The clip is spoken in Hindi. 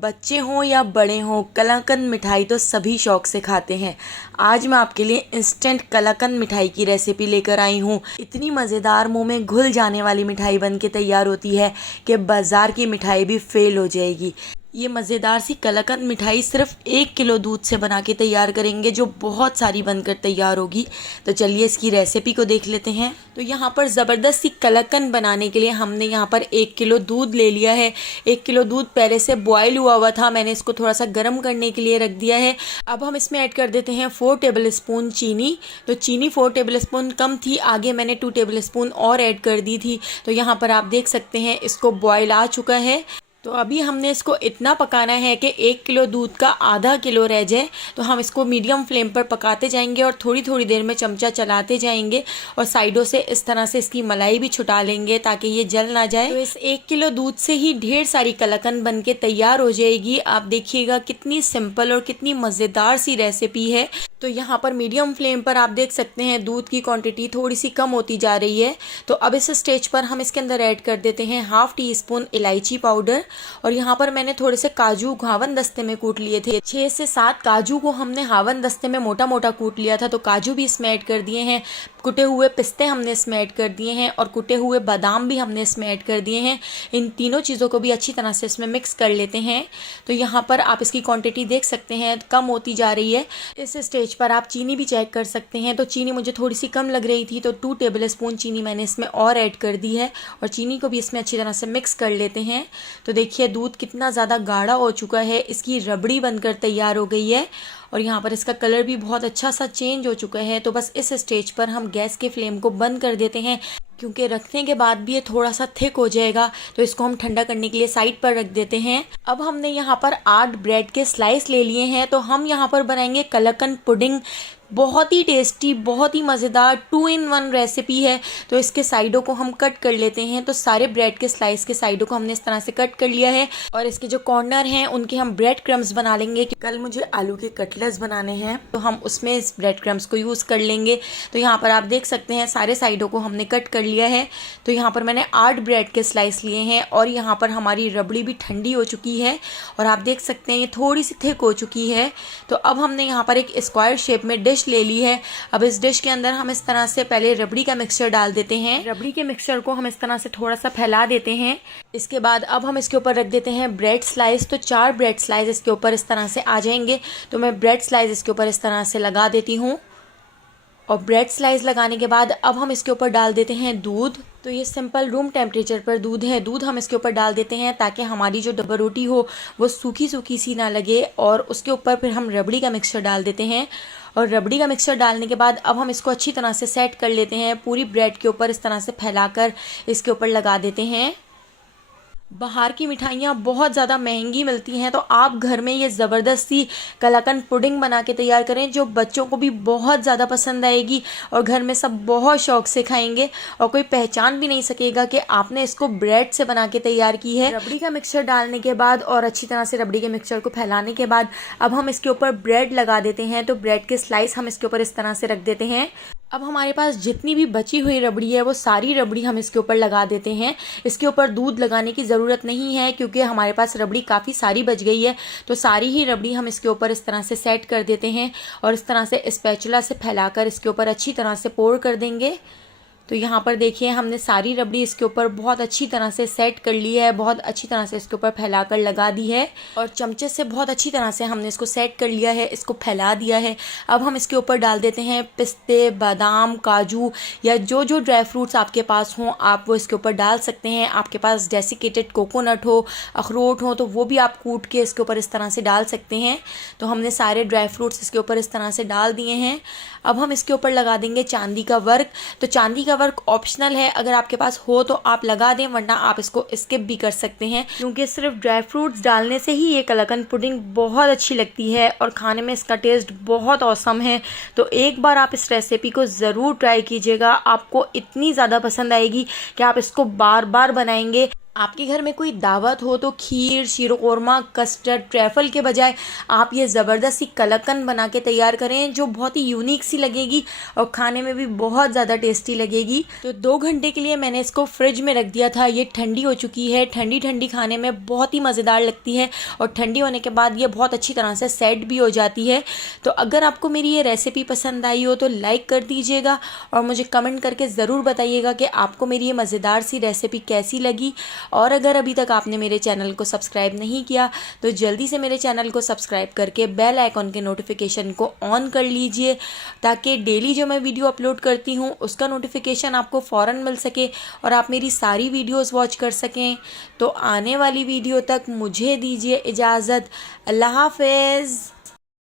बच्चे हों या बड़े हों, कलाकंद मिठाई तो सभी शौक से खाते हैं। आज मैं आपके लिए इंस्टेंट कलाकंद मिठाई की रेसिपी लेकर आई हूँ। इतनी मज़ेदार, मुंह में घुल जाने वाली मिठाई बन के तैयार होती है कि बाज़ार की मिठाई भी फेल हो जाएगी। ये मज़ेदार सी कलाकंद मिठाई सिर्फ 1 किलो दूध से बना के तैयार करेंगे, जो बहुत सारी बनकर तैयार होगी। तो चलिए इसकी रेसिपी को देख लेते हैं। तो यहाँ पर ज़बरदस्त सी कलाकंद बनाने के लिए हमने यहाँ पर 1 किलो दूध ले लिया है। 1 किलो दूध पहले से बॉयल हुआ था, मैंने इसको थोड़ा सा गर्म करने के लिए रख दिया है। अब हम इसमें ऐड कर देते हैं 4 टेबल स्पून चीनी। तो चीनी 4 टेबल स्पून कम थी, आगे मैंने 2 टेबल स्पून और ऐड कर दी थी। तो यहाँ पर आप देख सकते हैं इसको बॉयल आ चुका है। तो अभी हमने इसको इतना पकाना है कि 1 किलो दूध का आधा किलो रह जाए। तो हम इसको मीडियम फ्लेम पर पकाते जाएंगे और थोड़ी थोड़ी देर में चमचा चलाते जाएंगे और साइडों से इस तरह से इसकी मलाई भी छुटा लेंगे ताकि ये जल ना जाए। तो इस 1 किलो दूध से ही ढेर सारी कलाकंद बन के तैयार हो जाएगी। आप देखिएगा कितनी सिंपल और कितनी मज़ेदार सी रेसिपी है। तो यहाँ पर मीडियम फ्लेम पर आप देख सकते हैं दूध की क्वांटिटी थोड़ी सी कम होती जा रही है। तो अब इस स्टेज पर हम इसके अंदर ऐड कर देते हैं 1/2 टीस्पून इलायची पाउडर। और यहाँ पर मैंने थोड़े से काजू हावन दस्ते में कूट लिए थे। 6 से 7 काजू को हमने हावन दस्ते में मोटा मोटा कूट लिया था, तो काजू भी इसमें ऐड कर दिए हैं। कुटे हुए पिस्ते हमने इसमें ऐड कर दिए हैं और कुटे हुए बादाम भी हमने इसमें ऐड कर दिए हैं। इन तीनों चीज़ों को भी अच्छी तरह से इसमें मिक्स कर लेते हैं। तो यहाँ पर आप इसकी क्वांटिटी देख सकते हैं कम होती जा रही है। इस स्टेज पर आप चीनी भी चेक कर सकते हैं। तो चीनी मुझे थोड़ी सी कम लग रही थी, तो 2 टेबल स्पून चीनी मैंने इसमें और ऐड कर दी है और चीनी को भी इसमें अच्छी तरह से मिक्स कर लेते हैं। तो देखिए दूध कितना ज़्यादा गाढ़ा हो चुका है, इसकी रबड़ी बनकर तैयार हो गई है और यहाँ पर इसका कलर भी बहुत अच्छा सा चेंज हो चुका है। तो बस इस स्टेज पर हम गैस के फ्लेम को बंद कर देते हैं, क्योंकि रखने के बाद भी ये थोड़ा सा थिक हो जाएगा। तो इसको हम ठंडा करने के लिए साइड पर रख देते हैं। अब हमने यहाँ पर 8 ब्रेड के स्लाइस ले लिए हैं। तो हम यहाँ पर बनाएंगे कलाकंद पुडिंग। बहुत ही टेस्टी, बहुत ही मज़ेदार 2 in 1 रेसिपी है। तो इसके साइडों को हम कट कर लेते हैं। तो सारे ब्रेड के स्लाइस के साइडों को हमने इस तरह से कट कर लिया है और इसके जो कॉर्नर हैं उनके हम ब्रेड क्रम्स बना लेंगे। कल मुझे आलू के कटलेट्स बनाने हैं, तो हम उसमें इस ब्रेड क्रम्स को यूज़ कर लेंगे। तो यहाँ पर आप देख सकते हैं सारे साइडों को हमने कट कर लिया है। तो यहाँ पर मैंने 8 ब्रेड के स्लाइस लिए हैं और यहाँ पर हमारी रबड़ी भी ठंडी हो चुकी है और आप देख सकते हैं ये थोड़ी सी थिक हो चुकी है। तो अब हमने यहाँ पर एक स्क्वायर शेप में डिश ले ली है। अब इस डिश के अंदर हम इस तरह से पहले रबड़ी का मिक्सचर डाल देते हैं। रबड़ी के मिक्सचर को हम इस तरह से थोड़ा सा फैला देते हैं। इसके बाद अब हम इसके ऊपर रख देते हैं ब्रेड स्लाइस। तो 4 ब्रेड स्लाइस इसके ऊपर इस तरह से आ जाएंगे। तो मैं ब्रेड स्लाइस इसके ऊपर इस तरह से लगा देती हूँ और ब्रेड स्लाइस लगाने के बाद अब हम इसके ऊपर डाल देते हैं दूध। तो ये सिंपल रूम टेम्परेचर पर दूध है। दूध हम इसके ऊपर डाल देते हैं ताकि हमारी जो डब्बा रोटी हो वो सूखी सूखी सी ना लगे। और उसके ऊपर फिर हम रबड़ी का मिक्सचर डाल देते हैं और रबड़ी का मिक्सचर डालने के बाद अब हम इसको अच्छी तरह से सेट कर लेते हैं। पूरी ब्रेड के ऊपर इस तरह से फैलाकर इसके ऊपर लगा देते हैं। बाहर की मिठाइयाँ बहुत ज़्यादा महंगी मिलती हैं, तो आप घर में ये ज़बरदस्त सी कलाकंद पुडिंग बना के तैयार करें, जो बच्चों को भी बहुत ज़्यादा पसंद आएगी और घर में सब बहुत शौक से खाएंगे और कोई पहचान भी नहीं सकेगा कि आपने इसको ब्रेड से बना के तैयार की है। रबड़ी का मिक्सचर डालने के बाद और अच्छी तरह से रबड़ी के मिक्सचर को फैलाने के बाद अब हम इसके ऊपर ब्रेड लगा देते हैं। तो ब्रेड के स्लाइस हम इसके ऊपर इस तरह से रख देते हैं। अब हमारे पास जितनी भी बची हुई रबड़ी है वो सारी रबड़ी हम इसके ऊपर लगा देते हैं। इसके ऊपर दूध लगाने की ज़रूरत नहीं है, क्योंकि हमारे पास रबड़ी काफ़ी सारी बच गई है। तो सारी ही रबड़ी हम इसके ऊपर इस तरह से सेट कर देते हैं और इस तरह से स्पैचुला से फैलाकर इसके ऊपर अच्छी तरह से पोर कर देंगे। तो यहाँ पर देखिए हमने सारी रबड़ी इसके ऊपर बहुत अच्छी तरह से सेट कर ली है, बहुत अच्छी तरह से इसके ऊपर फैलाकर लगा दी है और चमचे से बहुत अच्छी तरह से हमने इसको सेट कर लिया है, इसको फैला दिया है। अब हम इसके ऊपर डाल देते हैं पिस्ते, बादाम, काजू या जो जो ड्राई फ्रूट्स आपके पास हों आप वो इसके ऊपर डाल सकते हैं। आपके पास डेसिकेटेड कोकोनट हो, अखरोट हो, तो वो भी आप कूट के इसके ऊपर इस तरह से डाल सकते हैं। तो हमने सारे ड्राई फ्रूट्स इसके ऊपर इस तरह से डाल दिए हैं। अब हम इसके ऊपर लगा देंगे चांदी का वर्क। तो चांदी का वर्क ऑप्शनल है, अगर आपके पास हो तो आप लगा दें, वरना आप इसको स्किप भी कर सकते हैं, क्योंकि सिर्फ ड्राई फ्रूट्स डालने से ही ये कलाकंद पुडिंग बहुत अच्छी लगती है और खाने में इसका टेस्ट बहुत औसम है। तो एक बार आप इस रेसिपी को ज़रूर ट्राई कीजिएगा, आपको इतनी ज़्यादा पसंद आएगी कि आप इसको बार बार बनाएंगे। आपके घर में कोई दावत हो तो खीर, शीरकोरमा, कस्टर्ड, ट्रैफल के बजाय आप ये ज़बरदस्त सी कलाकंद बना के तैयार करें, जो बहुत ही यूनिक सी लगेगी और खाने में भी बहुत ज़्यादा टेस्टी लगेगी। तो 2 घंटे के लिए मैंने इसको फ्रिज में रख दिया था। ये ठंडी हो चुकी है। ठंडी ठंडी खाने में बहुत ही मज़ेदार लगती है और ठंडी होने के बाद ये बहुत अच्छी तरह से सेट भी हो जाती है। तो अगर आपको मेरी ये रेसिपी पसंद आई हो तो लाइक कर दीजिएगा और मुझे कमेंट करके ज़रूर बताइएगा कि आपको मेरी ये मज़ेदार सी रेसिपी कैसी लगी। और अगर अभी तक आपने मेरे चैनल को सब्सक्राइब नहीं किया तो जल्दी से मेरे चैनल को सब्सक्राइब करके बेल आइकॉन के नोटिफिकेशन को ऑन कर लीजिए, ताकि डेली जो मैं वीडियो अपलोड करती हूँ उसका नोटिफिकेशन आपको फ़ौरन मिल सके और आप मेरी सारी वीडियोस वॉच कर सकें। तो आने वाली वीडियो तक मुझे दीजिए इजाज़त। अल्लाह हाफ़िज़।